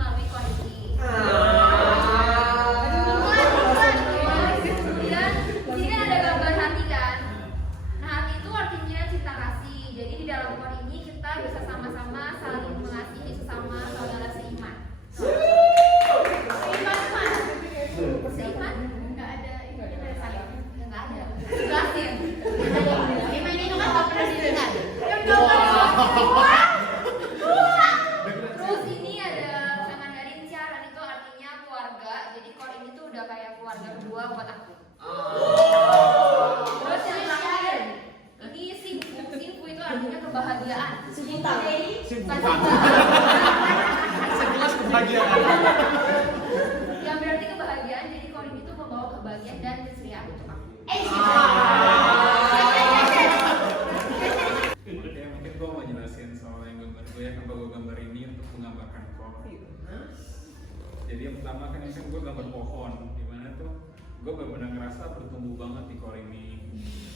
melalui koalisi. Di sini ada gambar hati kan. Nah, hati itu artinya cinta kasih. Jadi di dalam kor ini kita bisa sama-sama saling mengasihi sesama saudara seiman. Seiman mana? Seiman? Enggak ada. Enggak ada. Jelasin. Seiman itu kan tak pernah didengar. Terus ini ada bahasa Mandarin Ciaran, itu artinya keluarga. Jadi kor ini tuh udah kayak keluarga kedua buat aku. Terus yang terakhir, ini simpu itu artinya kebahagiaan. Sekelas kebahagiaan. Yang berarti kebahagiaan, jadi kor ini tuh membawa kebahagiaan dan keceriaan untuk aku. Mungkin gue mau jelasin soal yang gambar gue ya, kenapa gue gambar ini untuk menggambarkan kor. Jadi yang pertama kan ini kan gue gambar pohon, dimana tuh gue benar-benar ngerasa bertumbuh banget di kor ini.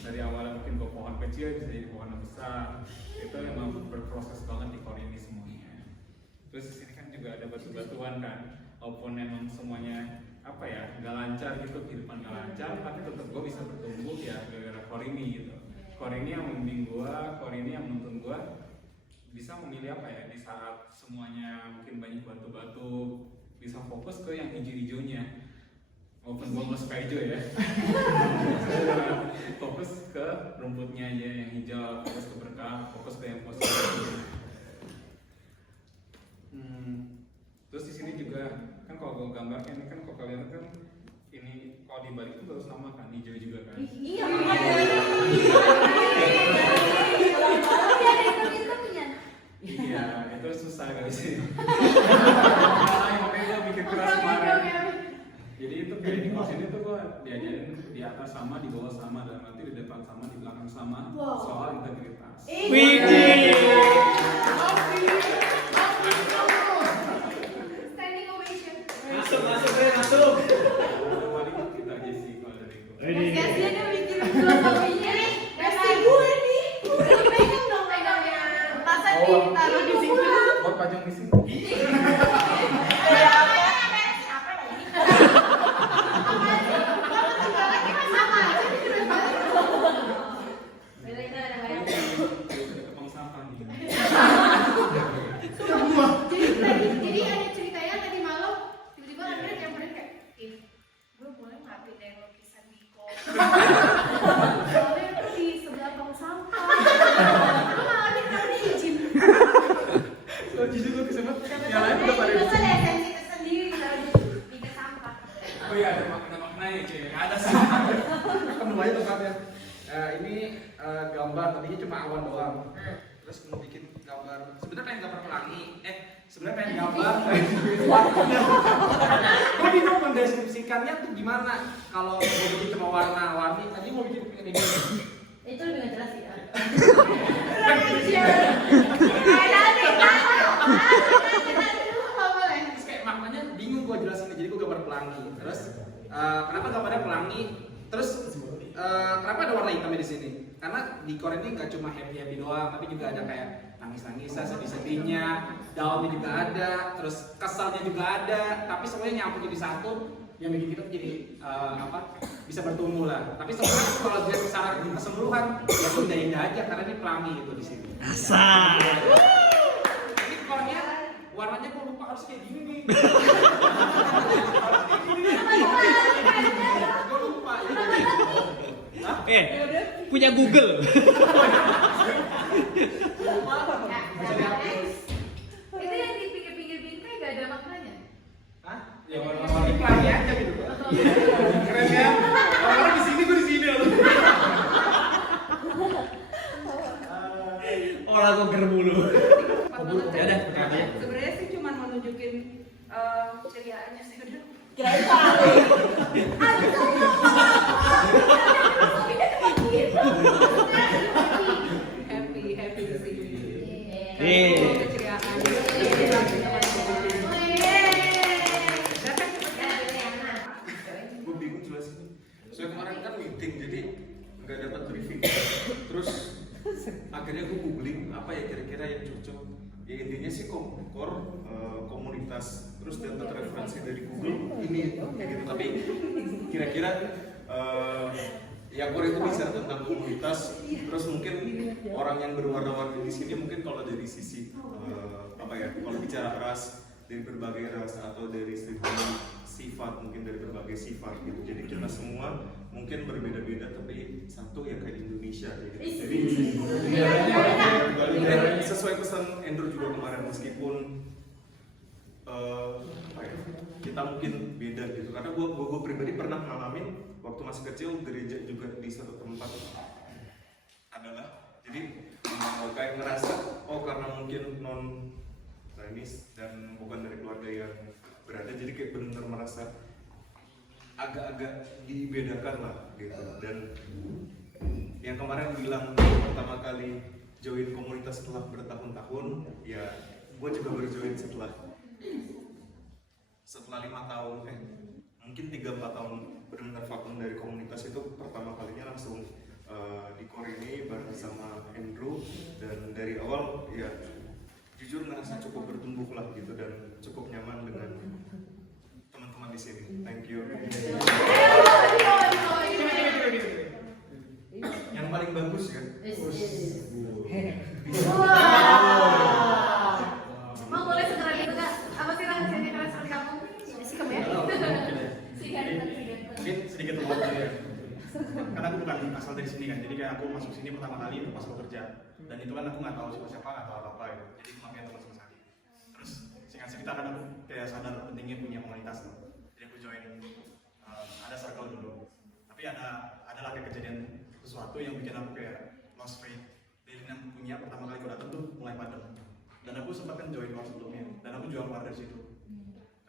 Dari awalnya mungkin gue pohon kecil bisa jadi pohon yang besar, itu emang berproses banget di kor ini semuanya. Terus di sini kan juga ada batu-batuan kan, walaupun emang semuanya apa ya nggak lancar gitu, kehidupan nggak lancar, tapi tetap gue bisa bertumbuh ya gara-gara kor ini gitu. Kor ini yang membimbing gue, kor ini yang menuntun gue bisa memilih apa ya di saat semuanya mungkin banyak batu-batu, bisa fokus ke yang hijau-hijaunya. Walaupun gue nggak suka hijau ya, fokus ke rumputnya aja yang hijau, fokus ke berkah, fokus ke yang positif. Terus di sini juga kan kalau gue gambarkan ini kan kalau kalian kan ini kalau di balik itu harus sama kan hijau juga kan. Iya, Iya, itu susah gak sih? Makanya gue bikin keras kemarin. Jadi itu kayak di kelas ini tuh gue diajarin di atas sama, di bawah sama, dan nanti di depan sama, di belakang sama, soal integritas. Standing ovation. Masuk. Paling kita aja sih kalau dari gue. Kasihan dia bikin filosofinya nih. Dari gue nih. Pegang dong pegangnya. Masa ditaruh di sini? Buat pajang di sini. Tepung sampah nih. Jadi ada ceritanya tadi malam tiba-tiba akhirnya nyamperin kayak, gue boleh nggak pindahin lukisan di kol? Soalnya itu di sebelah tong sampah. Gue malah tadi izin. So jujur gue kesempet. Yang lain udah pada. Itu ada esensi tersendiri kalau di ke sampah. Oh iya ada makna-maknanya cuy. Ada sih. Keduanya tempatnya. Ini gambar, tadinya cuma awan doang. Terus mau bikin gambar. Sebenarnya pengen gambar pelangi. Sebenarnya pengen gambar. Gue bingung mendeskripsikannya tuh gimana. Kalau mau bikin cuma warna-warni, tadi mau bikin ini. Itu lebih nggak jelas ya. Terus kayak maknanya bingung gue jelasinnya. Jadi gue gambar pelangi. Terus kenapa gambarnya pelangi? Terus kenapa ada warna hitamnya di sini? Karena di kor ini nggak cuma happy doang, tapi juga ada kayak nangis-nangisnya, sedih-sedihnya, downnya juga ada, terus kesalnya juga ada, tapi semuanya nyambung jadi satu yang bikin kita jadi bisa bertumbuh lah. Tapi sebenarnya kalau dia secara keseluruhan ya indah-indah aja karena ini pelangi gitu di sini. Asal. Tapi kornya warnanya gue lupa harus kayak gini nih. Gue lupa ya. Punya Google. Itu yang di pinggir-pinggir bingkai gak ada maknanya. Hah? Ya warna-warni pelangi aja gitu. Keren ya? Orang di sini gue di sini. Orang gue ger mulu. Ya udah, sebenarnya sih cuma mau nunjukin ceriaannya sih udah. Kirain paling. Happy di sini. Keceriaan. Gue bingung jelasin. Soalnya kemarin kan meeting jadi nggak dapat briefing. Terus akhirnya gue googling apa ya kira-kira yang cocok Ya intinya sih core komunitas, terus dapat referensi dari Google ini kayak gitu. Tapi kira-kira ya core itu bisa tentang komunitas. Terus mungkin orang yang berwarna-warni di sini mungkin kalau dari sisi apa ya, kalau bicara ras, dari berbagai ras atau dari segi sifat, mungkin dari berbagai sifat gitu. Jadi kita semua mungkin berbeda-beda tapi satu ya kayak Indonesia gitu. Jadi sesuai pesan Andrew juga kemarin, meskipun apa ya, kita mungkin beda gitu. Karena gue pribadi pernah ngalamin waktu masih kecil gereja juga di satu tempat adalah jadi kayak ngerasa karena mungkin non Chinese dan bukan dari keluarga yang berada, jadi kayak benar-benar merasa agak-agak dibedakan lah gitu. Dan yang kemarin bilang pertama kali join komunitas setelah bertahun-tahun, ya gue juga baru join setelah 5 tahun, mungkin 3-4 tahun benar-benar vakum dari komunitas. Itu pertama kalinya langsung di core ini bareng sama Andrew, dan dari awal ya jujur ngerasa cukup bertumbuh lah gitu dan cukup nyaman dengan teman-teman di sini. Thank you. Yang paling bagus ya. Mau boleh segera gitu Kak? Apa sih rahasianya keren sekali kamu? Sikat ya? Sikat. Mungkin sedikit lebih ya. Karena aku bukan asal dari sini kan, jadi kayak aku masuk sini pertama kali itu pas aku kerja, dan itu kan aku nggak tahu siapa nggak tahu apa gitu. Jadi cuma punya teman sama sekali. Terus singkat cerita kan aku kayak sadar pentingnya punya komunitas tuh. Jadi aku join ada circle dulu. Tapi ada lagi kejadian sesuatu yang bikin aku kayak lost faith. Dari yang punya pertama kali aku datang tuh mulai padam. Dan aku sempat kan join kelas sebelumnya, dan aku jual keluar dari situ.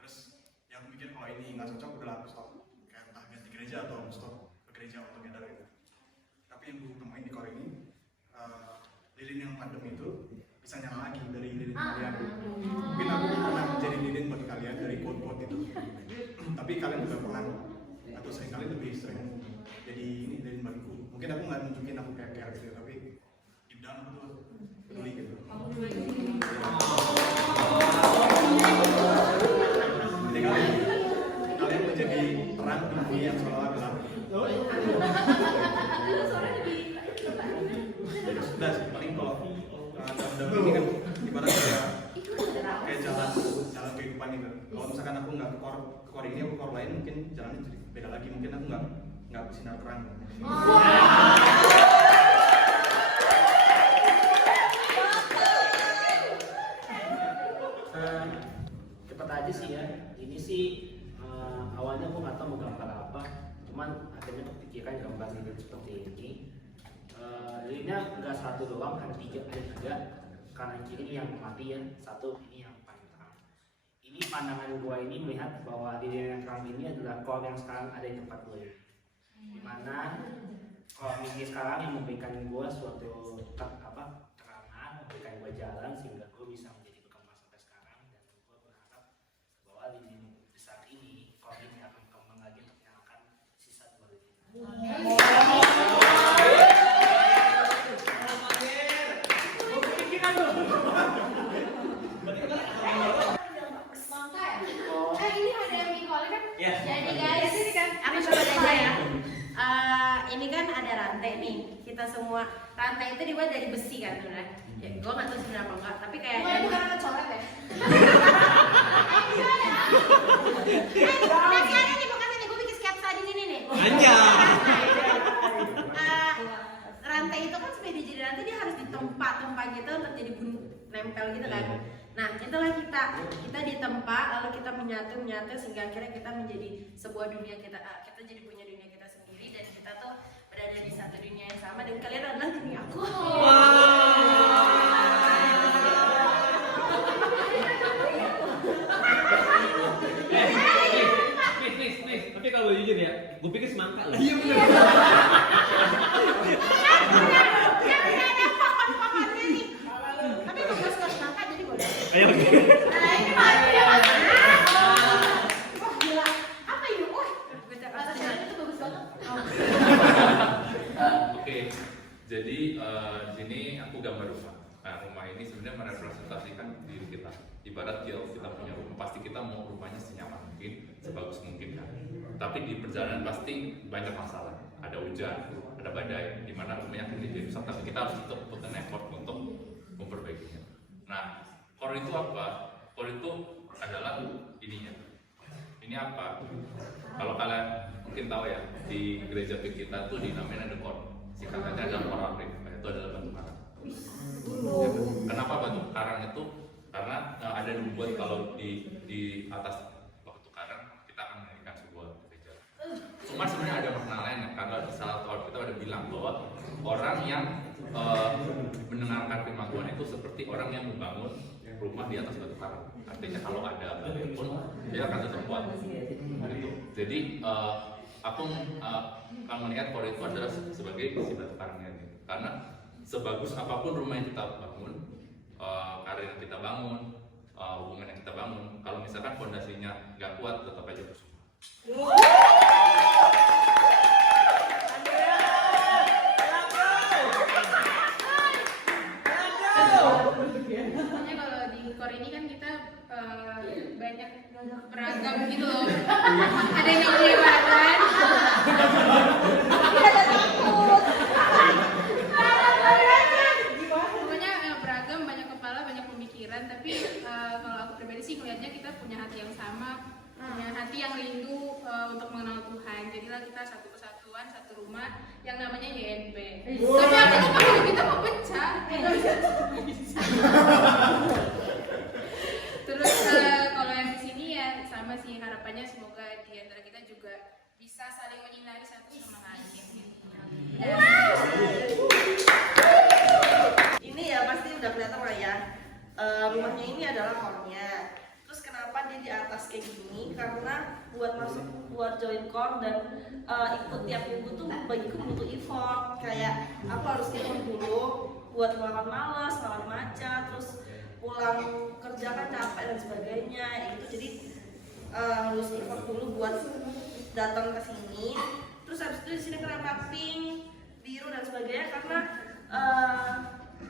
Terus yang aku mikir kalau ini nggak cocok, udah aku stop. Kayak entah ganti gereja atau stop gereja untuk gather gitu. Tapi yang gue temuin di core ini, lilin yang padam itu bisa nyala lagi dari lilin kalian. Mungkin aku pernah menjadi lilin bagi kalian dari quote-quote itu. Tapi kalian juga pernah atau sering kali lebih sering jadi ini lilin bagiku. Mungkin aku nggak nunjukin aku kayak care gitu, tapi deep down aku tuh peduli gitu. Jadi kalian menjadi terang di dunia yang seolah-olah gelap. Sudah sih, paling kalau dalam ini kan ibaratnya kayak jalan kehidupan gitu. Kalau misalkan aku nggak ke core ini, aku ke core lain, mungkin jalannya jadi beda lagi. Mungkin aku nggak bersinar terang. Cepat aja sih ya. Ini sih awalnya aku nggak tahu mau gambar apa, cuman akhirnya kepikiran gambar lilin seperti ini. Lilinnya nggak satu doang, ada tiga, kanan kiri yang mati ya, satu ini yang paling terang. Ini pandangan gua ini melihat bahwa lilin yang terang ini adalah core yang sekarang ada di tempat gue, dimana core ini sekarang yang memberikan gua suatu terangan, memberikan gua jalan sehingga gua bisa menjadi berkembang sampai sekarang. Dan gua berharap bahwa lilin besar ini, core ini akan berkembang lagi untuk menyalakan sisa dua lilin. Ini ada yang mikol kan? Yes. Jadi guys, ini kan aku coba aja ya. Ini kan ada rantai nih. Kita semua rantai itu dibuat dari besi kan, sebenarnya. Ya, gue nggak tahu sebenarnya apa enggak, tapi kayak bukan karena coret ya. Masih ada nih bekasnya nih, gue bikin sketsa di sini nih. Rantai itu kan supaya dia jadi rantai dia harus ditempa gitu untuk jadi nempel gitu kan. Nah, itulah kita ditempa, lalu kita menyatu sehingga akhirnya kita menjadi sebuah dunia kita jadi punya dunia kita sendiri, dan kita tuh berada di satu dunia yang sama, dan kalian adalah dunia aku. Nih, tapi kalau jujur ya, gue pikir semangka loh. Iya benar. Ada pokok-pokoknya nih. Tapi kalau suka semangka jadi boleh. Ayo. Nah, ini maju ya. Wah, gila. Apa ini? Wah, rasanya itu bagus banget. Oke, jadi di sini aku gambar rumah. Nah, rumah ini sebenarnya merepresentasikan ibarat kita punya rumah, pasti kita mau rumahnya senyaman mungkin, sebagus mungkin kan. Tapi di perjalanan pasti banyak masalah, ada hujan, ada badai, di mana rumahnya akan jadi rusak, tapi kita harus tetap put an effort untuk memperbaikinya. Nah, core itu apa? Core itu adalah ininya. Ini apa? Kalau kalian mungkin tahu ya, di gereja kita tuh dinamain ada core. Singkatannya adalah core, itu adalah batu karang. Ya, kenapa batu karang itu? Karena ada dibuat kalau di atas batu karang kita akan mendirikan sebuah gereja. Cuma sebenarnya ada makna lain ya, karena di salah satu kita ada bilang bahwa orang yang mendengarkan firman Tuhan itu seperti orang yang membangun rumah di atas batu karang. Artinya kalau ada badai pun dia akan tetap kuat. Gitu. Jadi aku akan melihat core itu adalah sebagai si batu karangnya gitu. Karena sebagus apapun rumah yang kita bangun, karir yang kita bangun, hubungan yang kita bangun, kalau misalkan fondasinya nggak kuat, tetap aja percuma. Makanya kalau di core ini kan kita banyak beragam gitu loh. Ada yang menyebarkan. Pokoknya beragam, banyak kepala, banyak pemikiran. Tapi kalau aku pribadi sih melihatnya kita punya hati yang sama, punya hati yang rindu untuk mengenal Tuhan. Jadilah kita satu kesatuan, satu rumah yang namanya YNP. Tapi aku lupa kalau kita mau pecah. Terus kalau yang di sini ya sama sih, harapannya semoga di antara kita juga bisa saling menyinari satu sama lain. Ini ya pasti udah kelihatan lah ya. Rumahnya ini adalah core-nya. Terus kenapa dia di atas kayak gini? Karena buat join core dan ikut tiap minggu tuh bagiku butuh effort. Kayak aku harus effort dulu buat ngelawan malas, ngelawan macet, terus pulang kerja kan capek dan sebagainya. Itu jadi harus effort dulu buat datang ke sini. Terus habis itu di sini kenapa pink, biru dan sebagainya karena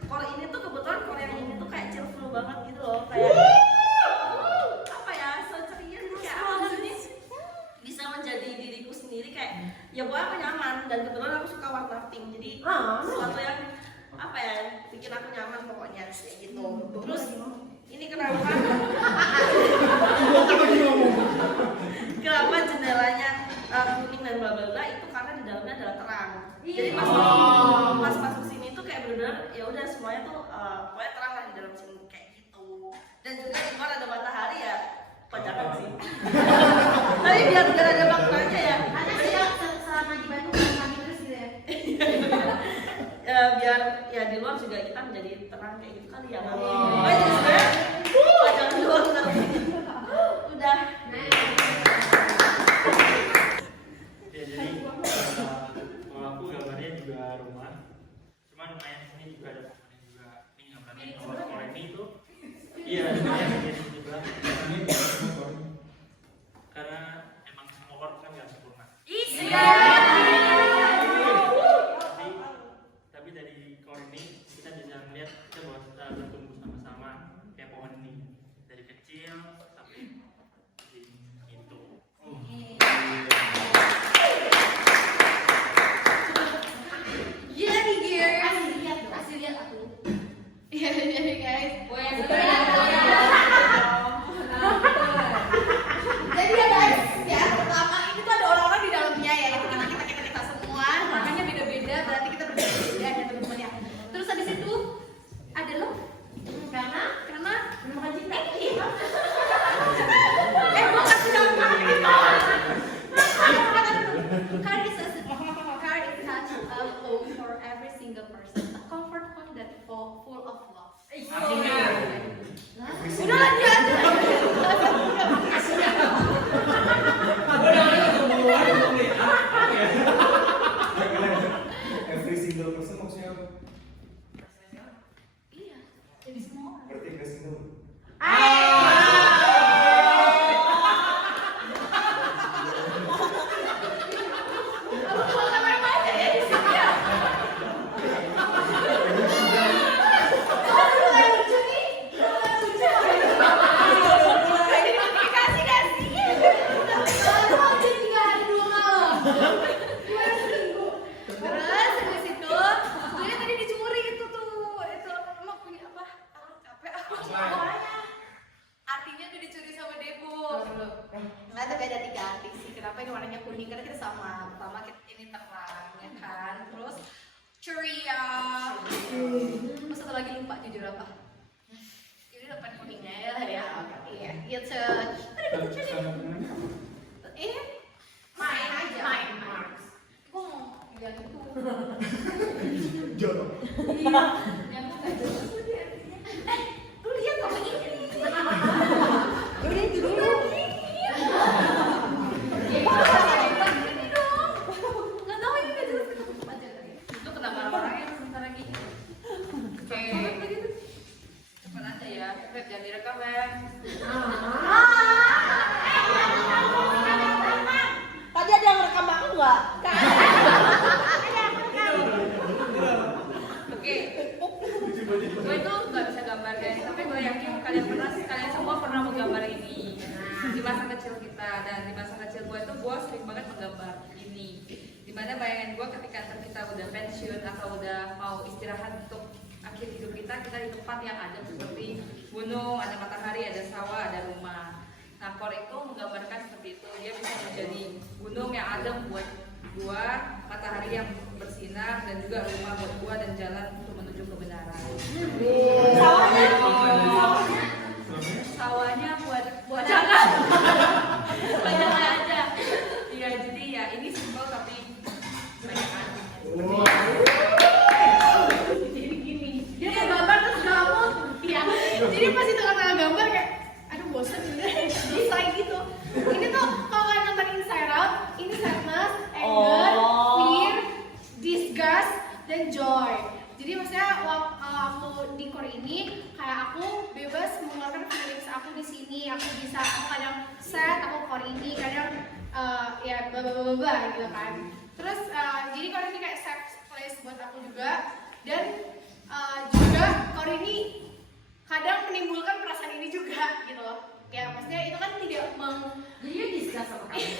core ini tuh kebetulan core yang ini tuh kayak cheerful banget gitu loh, kayak apa ya, so ceria gitu, kayak apa sih, bisa menjadi diriku sendiri, kayak ya buat aku nyaman. Dan kebetulan aku suka warna pink, jadi sesuatu yang apa ya, bikin aku nyaman pokoknya kayak gitu. Terus ini kenapa kenapa jendelanya kuning dan bla bla bla, itu karena di dalamnya adalah terang. Jadi pas masuk sini tuh kayak benar-benar ya udah semuanya tuh pokoknya terang lah di dalam sini kayak gitu. Dan juga di luar ada matahari ya, pajakan sih. Tapi biar ada maknanya ya. Ada sih yang selama di Bandung pagi terus gitu ya. Biar ya di luar juga kita menjadi terang kayak gitu kali ya. Oh itu sebenarnya pajakan di luar udah. Ya jadi kalau aku gambarnya juga rumah, cuman lumayan sini juga ada pohonnya juga. Ini gambarnya kalau ini itu iya lumayan sini juga. Karena emang semua orang kan nggak sempurna. Tapi dari core ini kita bisa melihat kita bahwa kita bertumbuh sama-sama kayak pohon ini dari kecil sampai itu. Kasih lihat aku. Iya jadi guys. Jadi ya guys, ya pertama ini tuh ada orang-orang di dalamnya ya, itu karena kita semua, makanya beda-beda, berarti kita berbeda ya teman-teman ya. Terus habis itu ada lo, karena menemukan cinta ini. Bukan cinta Car is such a home for every single person, a comfort home that full of love. Udah lah dia aja. Every single person maksudnya apa? Iya, jadi semua orang. Berarti every single. Lucu nih. udah dicuri sama Debu. Nggak, tapi ada 3 arti sih. Kenapa ini warnanya kuning? Karena kita sama. Pertama ini terang, ya kan. Terus ceria. Terus satu lagi lupa jujur apa? Ini depan kuningnya ya. Iya, gitu. Ada ceria. Main aja. Main. Gue mau bilang itu. Jorok. Iya. Yang bukan jorok. Lu lihat sama ini. Udah itu dulu. Ini dong. Nggak tahu ini udah jelas ketemu aja. Lu kenapa marah-marahnya sebentar lagi? Oke. Cepat aja ya. Beb, jangan direkam ya. Tadi ada yang rekam aku nggak? Oke. Gue itu nggak bisa gambar guys, tapi gue yakin kalian semua pernah menggambar ini di masa kecil kita. Dan di masa kecil gue itu gue sering banget menggambar ini. Dimana bayangan gue ketika kita udah pensiun atau udah mau istirahat untuk akhir hidup kita di tempat yang ada seperti gunung, ada matahari, ada sawah, ada rumah. Nah, Kor itu menggambarkan seperti itu. Dia bisa menjadi gunung yang adem buat gua, matahari yang bersinar, dan juga rumah buat gua dan jalan untuk menuju kebenaran. Sawahnya buat jangan. Banyak aja. Iya, jadi ya ini simpel tapi banyak arti. Jadi gini. Dia gambar terus kamu. Iya. Jadi pas itu kata gambar kayak aduh bosen jadi selain gitu. Ini tuh kalau kalian nonton Inside Out, ini sadness, anger, fear, disgust, dan joy. Jadi maksudnya aku di core ini kayak aku bebas mengeluarkan feelings aku di sini. Aku bisa, aku kadang sad, aku core ini kadang ya bla gitu kan. Terus jadi core ini kayak safe place buat aku juga. Dan juga core ini kadang menimbulkan perasaan ini juga gitu loh. Ya maksudnya itu kan tidak mau dia discuss sama kamu.